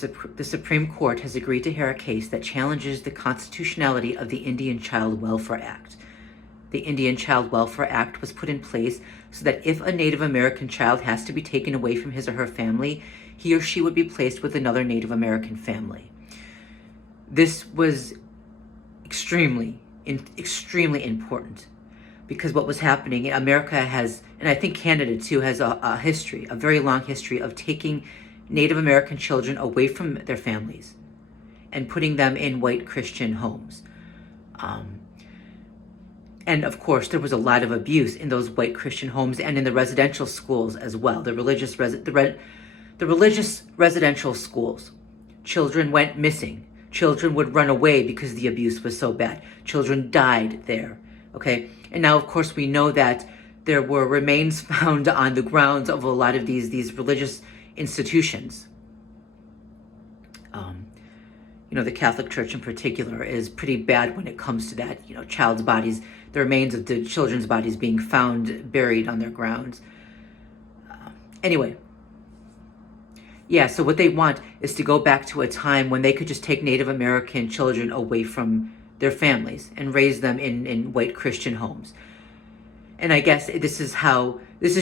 the Supreme Court has agreed to hear a case that challenges the constitutionality of the Indian Child Welfare Act. The Indian Child Welfare Act was put in place so that if a Native American child has to be taken away from his or her family, he or she would be placed with another Native American family. This was extremely important, because what was happening, America has, and I think Canada too, has a history, a very long history of taking Native American children away from their families and putting them in white Christian homes. And of course, there was a lot of abuse in those white Christian homes and in the residential schools as well, the religious residential schools. Children went missing. Children would run away because the abuse was so bad. Children died there, okay? And now, of course, we know that there were remains found on the grounds of a lot of these religious institutions. The Catholic Church in particular is pretty bad when it comes to that, child's bodies, the remains of the children's bodies being found buried on their grounds. Anyway. Yeah, so what they want is to go back to a time when they could just take Native American children away from their families and raise them in white Christian homes. And I guess this is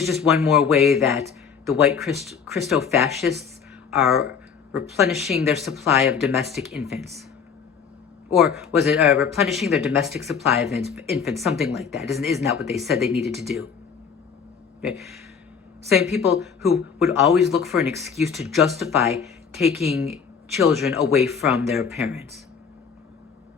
just one more way that the white Christo-fascists are replenishing their supply of domestic infants. Or was it replenishing their domestic supply of infants, something like that. Isn't that what they said they needed to do? Okay. Same people who would always look for an excuse to justify taking children away from their parents.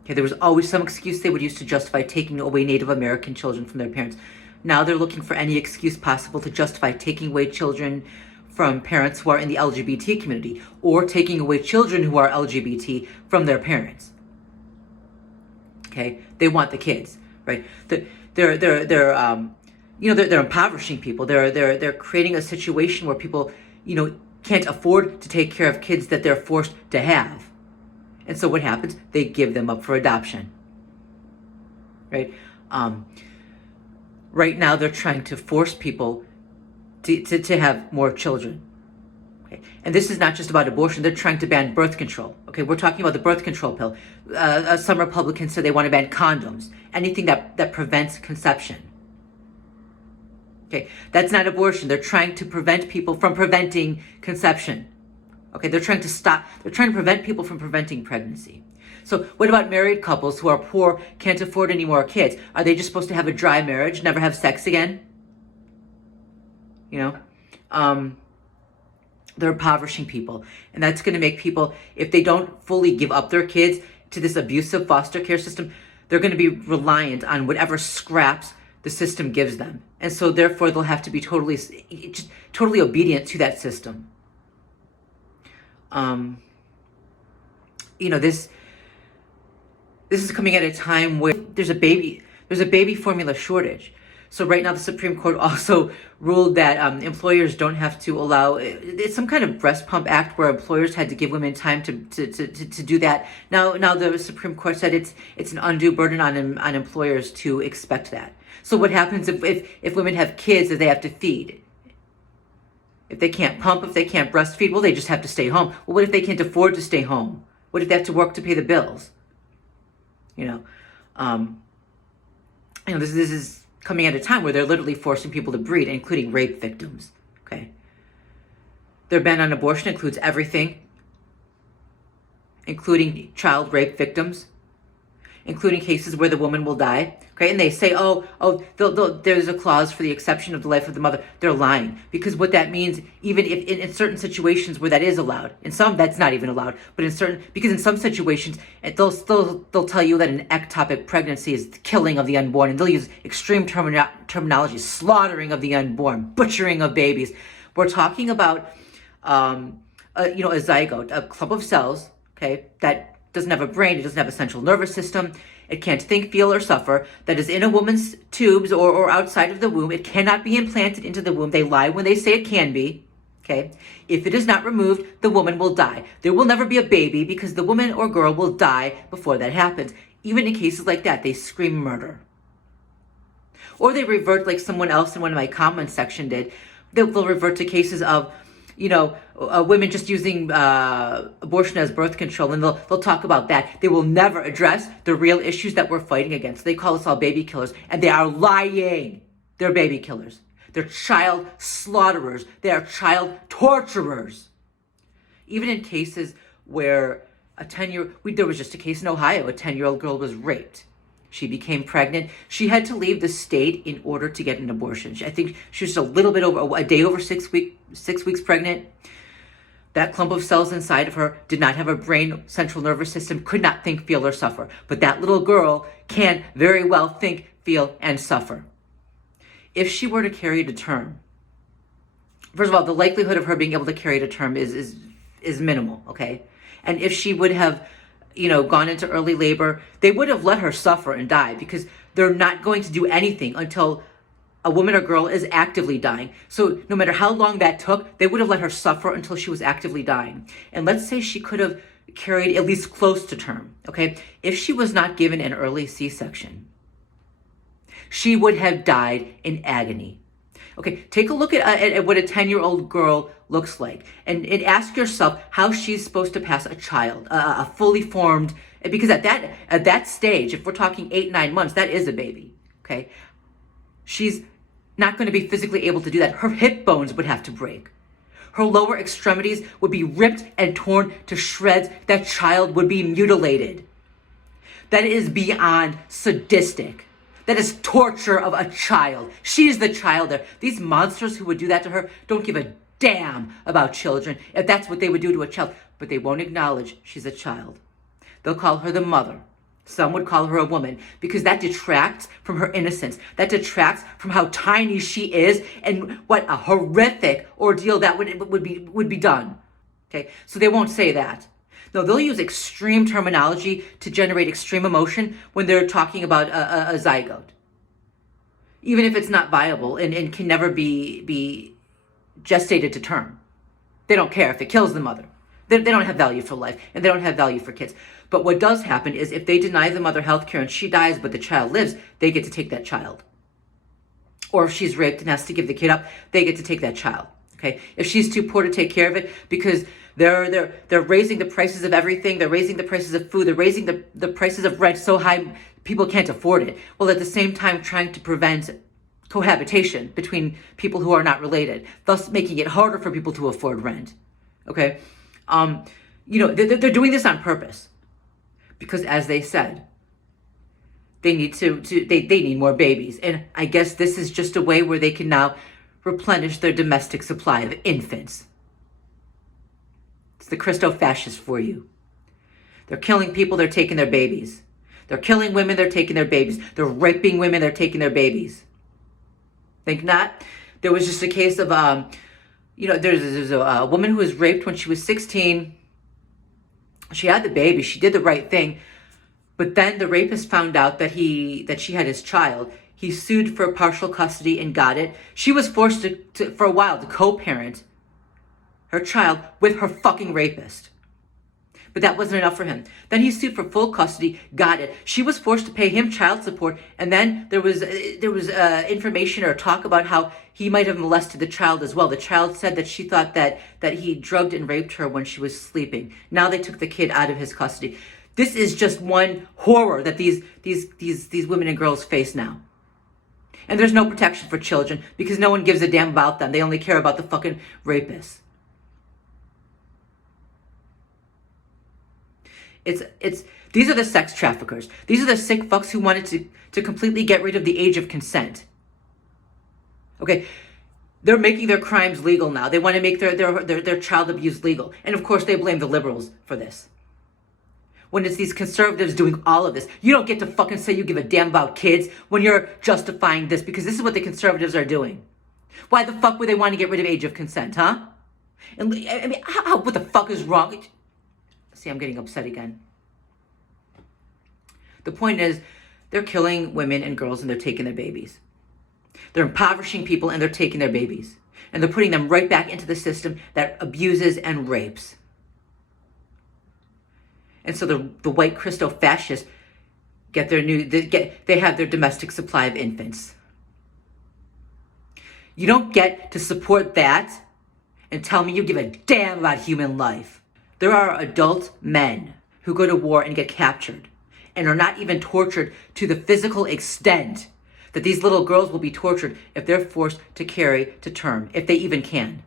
Okay, there was always some excuse they would use to justify taking away Native American children from their parents. Now they're looking for any excuse possible to justify taking away children from parents who are in the LGBT community, or taking away children who are LGBT from their parents. Okay, they want the kids, right? They're impoverishing people. They're creating a situation where people, can't afford to take care of kids that they're forced to have. And so what happens? They give them up for adoption. Right? Right now they're trying to force people to have more children. Okay? And this is not just about abortion. They're trying to ban birth control. Okay, we're talking about the birth control pill. Some Republicans said they want to ban condoms. Anything that prevents conception. Okay, that's not abortion. They're trying to prevent people from preventing conception. Okay, they're trying to prevent people from preventing pregnancy. So what about married couples who are poor, can't afford any more kids? Are they just supposed to have a dry marriage, never have sex again? They're impoverishing people. And that's going to make people, if they don't fully give up their kids to this abusive foster care system, they're going to be reliant on whatever scraps the system gives them. And so therefore they'll have to be totally obedient to that system. This is coming at a time where there's a baby formula shortage. So right now the Supreme Court also ruled that employers don't have to allow, it's some kind of breast pump act where employers had to give women time to do that. Now the Supreme Court said it's an undue burden on employers to expect that. So what happens if women have kids that they have to feed? If they can't pump, if they can't breastfeed, well, they just have to stay home. Well, what if they can't afford to stay home? What if they have to work to pay the bills? This is coming at a time where they're literally forcing people to breed, including rape victims. Okay, their ban on abortion includes everything, including child rape victims, including cases where the woman will die. Okay, and they say, there's a clause for the exception of the life of the mother. They're lying, because what that means, even if in certain situations where that is allowed, in some that's not even allowed, but because in some situations they'll tell you that an ectopic pregnancy is the killing of the unborn, and they'll use extreme terminology, slaughtering of the unborn, butchering of babies. We're talking about a zygote, a clump of cells, okay, that doesn't have a brain, it doesn't have a central nervous system, it can't think, feel, or suffer, that is in a woman's tubes or outside of the womb. It cannot be implanted into the womb. They lie when they say it can be, okay? If it is not removed, the woman will die. There will never be a baby because the woman or girl will die before that happens. Even in cases like that, they scream murder. Or they revert, like someone else in one of my comment section did, they'll revert to cases of women just using abortion as birth control, and they'll talk about that. They will never address the real issues that we're fighting against. They call us all baby killers, and they are lying. They're baby killers. They're child slaughterers. They are child torturers. Even in cases where there was just a case in Ohio, a 10-year-old girl was raped. She became pregnant. She had to leave the state in order to get an abortion. I think she was just a day over 6 weeks pregnant. That clump of cells inside of her did not have a brain, central nervous system, could not think, feel, or suffer. But that little girl can very well think, feel, and suffer. If she were to carry to term, first of all, the likelihood of her being able to carry to term is minimal, okay? And if she would have gone into early labor, they would have let her suffer and die, because they're not going to do anything until a woman or girl is actively dying. So no matter how long that took, they would have let her suffer until she was actively dying. And let's say she could have carried at least close to term, okay? If she was not given an early C-section, she would have died in agony. Okay, take a look at what a 10-year-old girl looks like, and ask yourself how she's supposed to pass a child, a fully formed, because at that stage, if we're talking 8-9 months, that is a baby, okay? She's not going to be physically able to do that. Her hip bones would have to break. Her lower extremities would be ripped and torn to shreds. That child would be mutilated. That is beyond sadistic. That is torture of a child. She's the child there. These monsters who would do that to her don't give a damn about children, if that's what they would do to a child. But they won't acknowledge she's a child. They'll call her the mother. Some would call her a woman, because that detracts from her innocence. That detracts from how tiny she is and what a horrific ordeal that would be done. Okay, so they won't say that. No, they'll use extreme terminology to generate extreme emotion when they're talking about a zygote. Even if it's not viable and can never be gestated to term. They don't care if it kills the mother. They don't have value for life, and they don't have value for kids. But what does happen is if they deny the mother health care and she dies but the child lives, they get to take that child. Or if she's raped and has to give the kid up, they get to take that child. Okay? If she's too poor to take care of it because they're raising the prices of everything, they're raising the prices of food, they're raising the prices of rent so high people can't afford it, while at the same time trying to prevent cohabitation between people who are not related, thus making it harder for people to afford rent. Okay? They're doing this on purpose. Because as they said, they need more babies. And I guess this is just a way where they can now replenish their domestic supply of infants. It's the Christo-fascists for you. They're killing people, they're taking their babies. They're killing women, they're taking their babies. They're raping women, they're taking their babies. Think not? There was just a case of, there's a woman who was raped when she was 16. She had the baby, she did the right thing. But then the rapist found out that she had his child. He sued for partial custody and got it. She was forced to for a while to co-parent her child with her fucking rapist. But that wasn't enough for him. Then he sued for full custody, got it. She was forced to pay him child support, and then there was information or talk about how he might have molested the child as well. The child said that she thought that he drugged and raped her when she was sleeping. Now they took the kid out of his custody. This is just one horror that these women and girls face now. And there's no protection for children because no one gives a damn about them. They only care about the fucking rapists. These are the sex traffickers. These are the sick fucks who wanted to completely get rid of the age of consent. Okay, they're making their crimes legal now. They want to make their child abuse legal. And of course they blame the liberals for this. When it's these conservatives doing all of this. You don't get to fucking say you give a damn about kids when you're justifying this, because this is what the conservatives are doing. Why the fuck would they want to get rid of age of consent, huh? And I mean, what the fuck is wrong? See, I'm getting upset again. The point is, they're killing women and girls and they're taking their babies. They're impoverishing people and they're taking their babies. And they're putting them right back into the system that abuses and rapes. And so the white Christo-fascists they have their domestic supply of infants. You don't get to support that and tell me you give a damn about human life. There are adult men who go to war and get captured and are not even tortured to the physical extent that these little girls will be tortured if they're forced to carry to term, if they even can.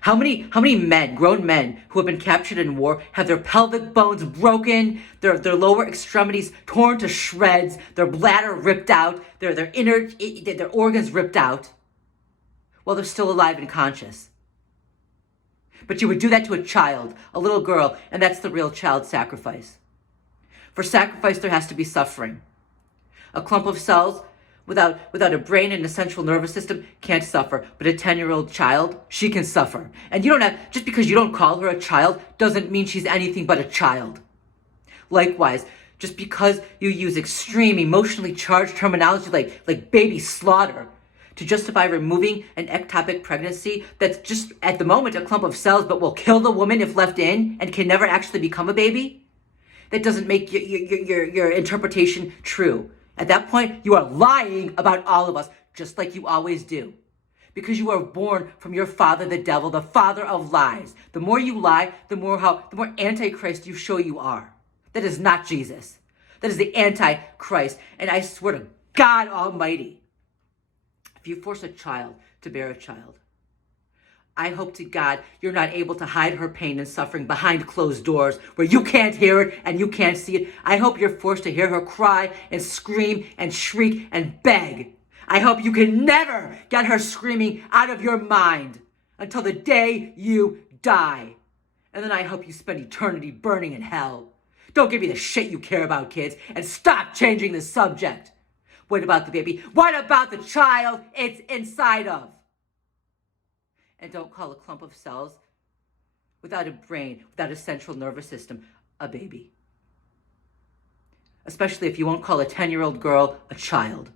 How many men, grown men who have been captured in war, have their pelvic bones broken, their lower extremities torn to shreds, their bladder ripped out, their organs ripped out, while they're still alive and conscious? But you would do that to a child, a little girl, and that's the real child sacrifice. For sacrifice, there has to be suffering. A clump of cells without a brain and a central nervous system can't suffer, but a 10-year-old child, she can suffer. And just because you don't call her a child doesn't mean she's anything but a child. Likewise, just because you use extreme emotionally charged terminology like baby slaughter to justify removing an ectopic pregnancy that's just at the moment a clump of cells but will kill the woman if left in and can never actually become a baby, that doesn't make your interpretation true. At that point, you are lying about all of us, just like you always do. Because you are born from your father, the devil, the father of lies. The more you lie, the more antichrist you show you are. That is not Jesus. That is the antichrist. And I swear to God Almighty, if you force a child to bear a child, I hope to God you're not able to hide her pain and suffering behind closed doors where you can't hear it and you can't see it. I hope you're forced to hear her cry and scream and shriek and beg. I hope you can never get her screaming out of your mind until the day you die. And then I hope you spend eternity burning in hell. Don't give me the shit you care about, kids, and stop changing the subject. What about the baby? What about the child it's inside of? And don't call a clump of cells without a brain, without a central nervous system, a baby. Especially if you won't call a 10-year-old girl a child.